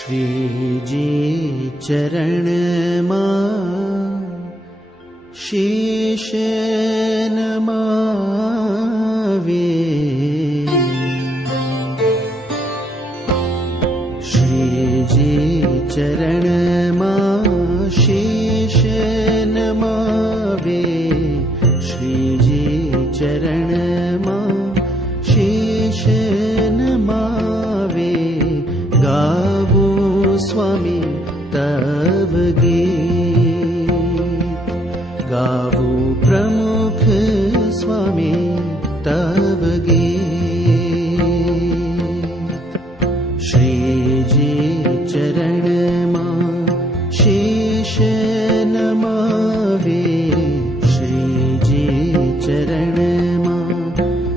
श्रीजी चरण मां शीश नमावे। श्रीजी चरण मां शीश नमावे। श्रीजी चरण मां शीश नमावे। गावो स्वामी तव गीत, गावो प्रमुख स्वामी तव गीत। श्रीजी चरण मां शीश नमावे। श्रीजी चरण मां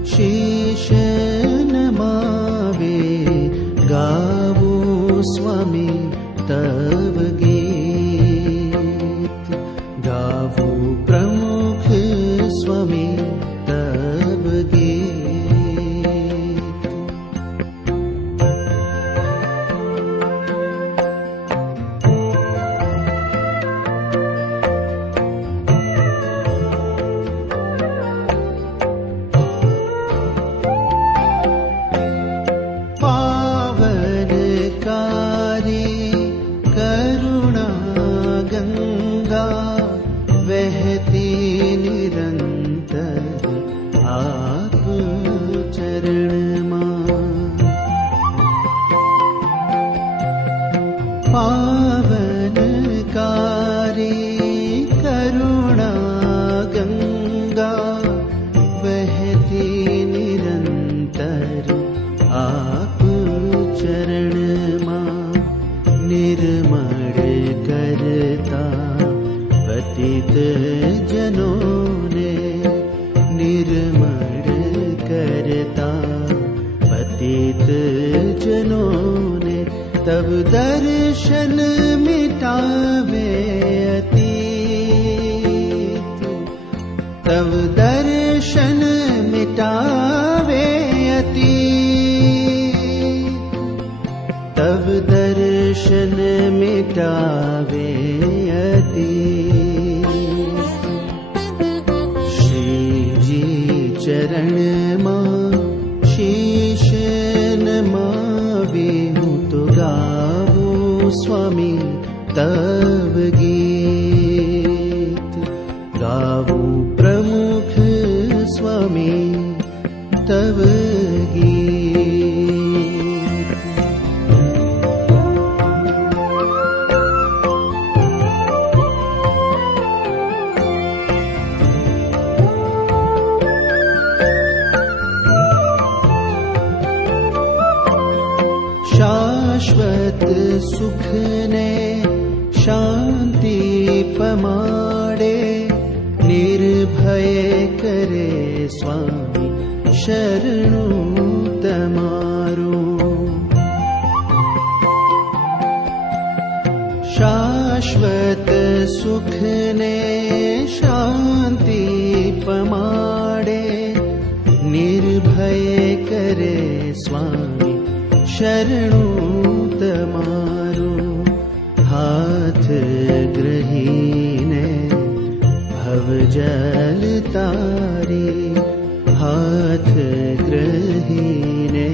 शीश नमावे। गावो स्वामी तव गीत, गावो प्रमुख स्वामी तव गीत। पावनकारी करुणा गंगा बहती निरंतर आप चरण मां। पावनकारी करुणा गंगा बहती निरंतर आप चरण मां। निर्मल करता पतित जनों ने, निर्मल करता पतित जनों ने। तब दर्शन मिटावे अतीत, तब दर्शन मिटावे अतीत, तब दर्शन मिटावे अतीत। श्रीजी चरण मां शीश नमावे। हूँ तो गावो स्वामी तव गीत, गावो प्रमुख स्वामी तव गीत। शाश्वत सुख ने शांति पमाड़े। निर्भय करे स्वामी शरणु तमारो। शाश्वत सुख ने शांति पमाड़े। निर्भय करे स्वामी शरणु तमारो। हाथ ग्रहीने भव जल तारी। हाथ ग्रहीने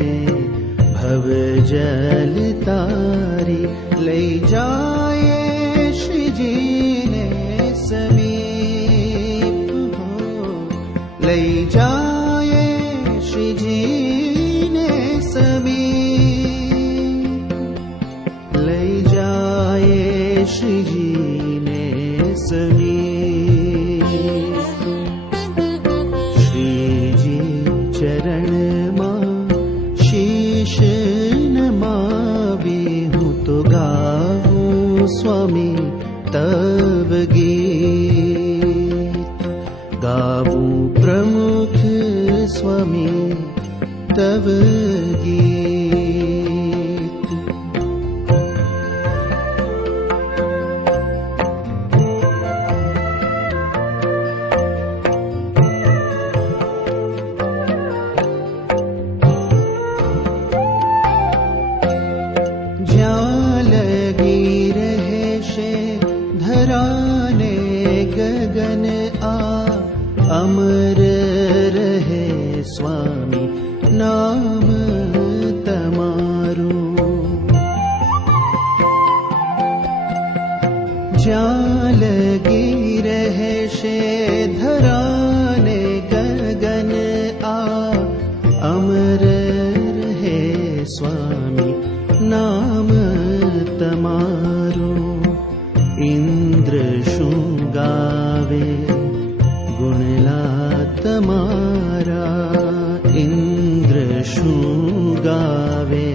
भव जल तारी। ले जाए श्रीजी ने समीप हो। ले जाए श्रीजी ने समीप। ले जाए श्रीजी ने समीप। श्रीजी चरण मां शीश नमावे। हूँ तो गावो स्वामी तव गीत, गावो प्रमुख स्वामी तव गीत। स्वामी नाम तमारो इंद्र शू गावे गुणला तमारा इंद्र शू गावे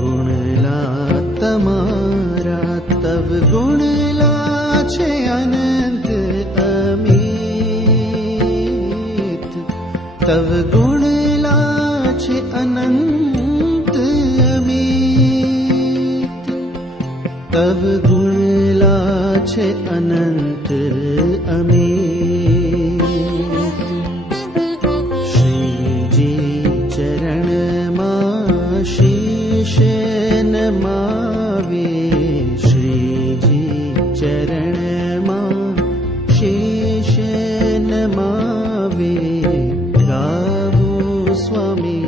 गुणला तमारा तब गुणला छे अनंत अमित तब गुणला छे अनंत अमित तब गुणला छे अनंत अमित श्रीजी चरण मां शीश नमावे श्रीजी चरण मां शीश नमावे गावो स्वामी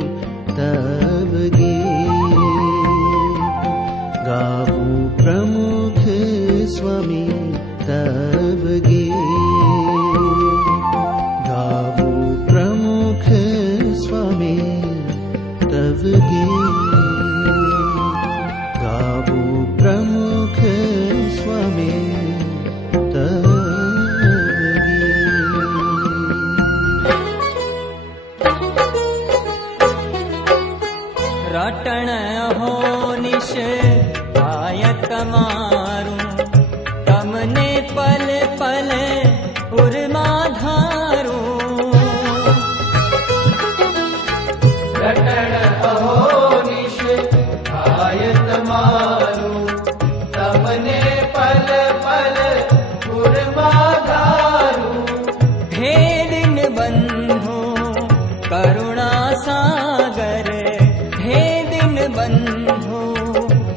तब गीत गावो प्रमुख स्वामी तब गीत गावो प्रमुख स्वामी तब गीत गावो प्रमुख स्वामी तब रटण हो निश आय तमारू तमने पल पल उर्मा धारू रटण हो निश आय तमारू तमने पल पल उर्मा धारू हे दिन बंधु करुणा सागर हे दिन बंधु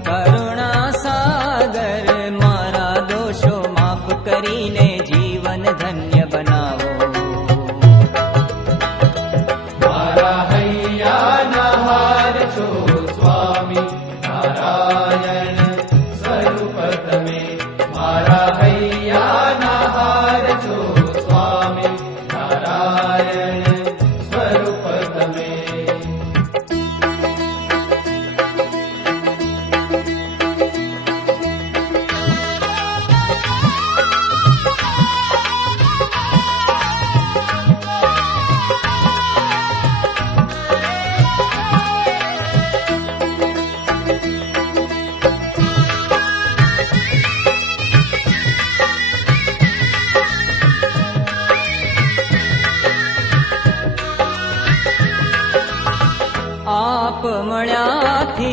करुणा सागर मारा दोषो माफ करीने जीवन धन्य बनावो मारा हैया नहार छो स्वामी नारायण स्वरूप तमे मारा हैया नहार छो स्वामी नारायण स्वरूप तमे आप मळ्याथी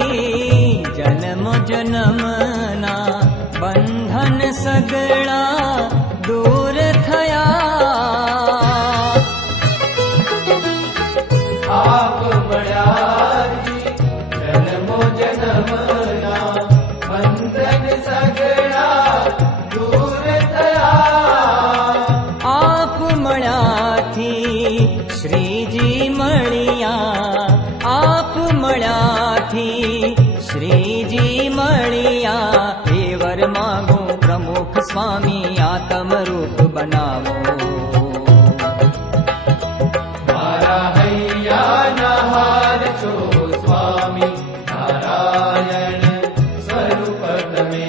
जन्म जन्मना बंधन सगळा दूर थया आप मळ्याथी जन्मो जन्मना बंधन सगळा दूर थया आप मळ्याथी श्रीजी मळिया आप मळ्याथी श्रीजी मळिया हे वर मागो प्रमुख स्वामी आत्म रूप बनावो मारा हैया नहार छो स्वामी नारायण स्वरूप तमे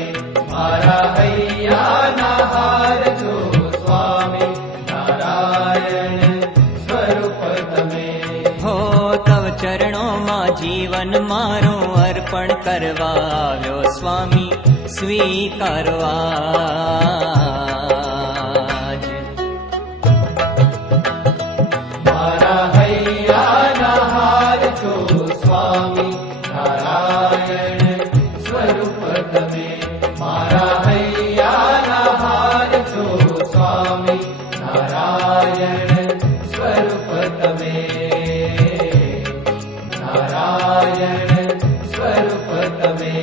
मारा हैया नहार छो स्वामी नारायण स्वरूप तमे हो तव चरणों मां जीवन मारो अर्पण करवा આવ્યો स्वामी स्वीकारवा मारा हैया नहार छो स्वामी नारायण स्वरूप तमे मारा हैया नहार छो स्वामी नारायण स्वरूप तमे नारायण स्वरूप तमे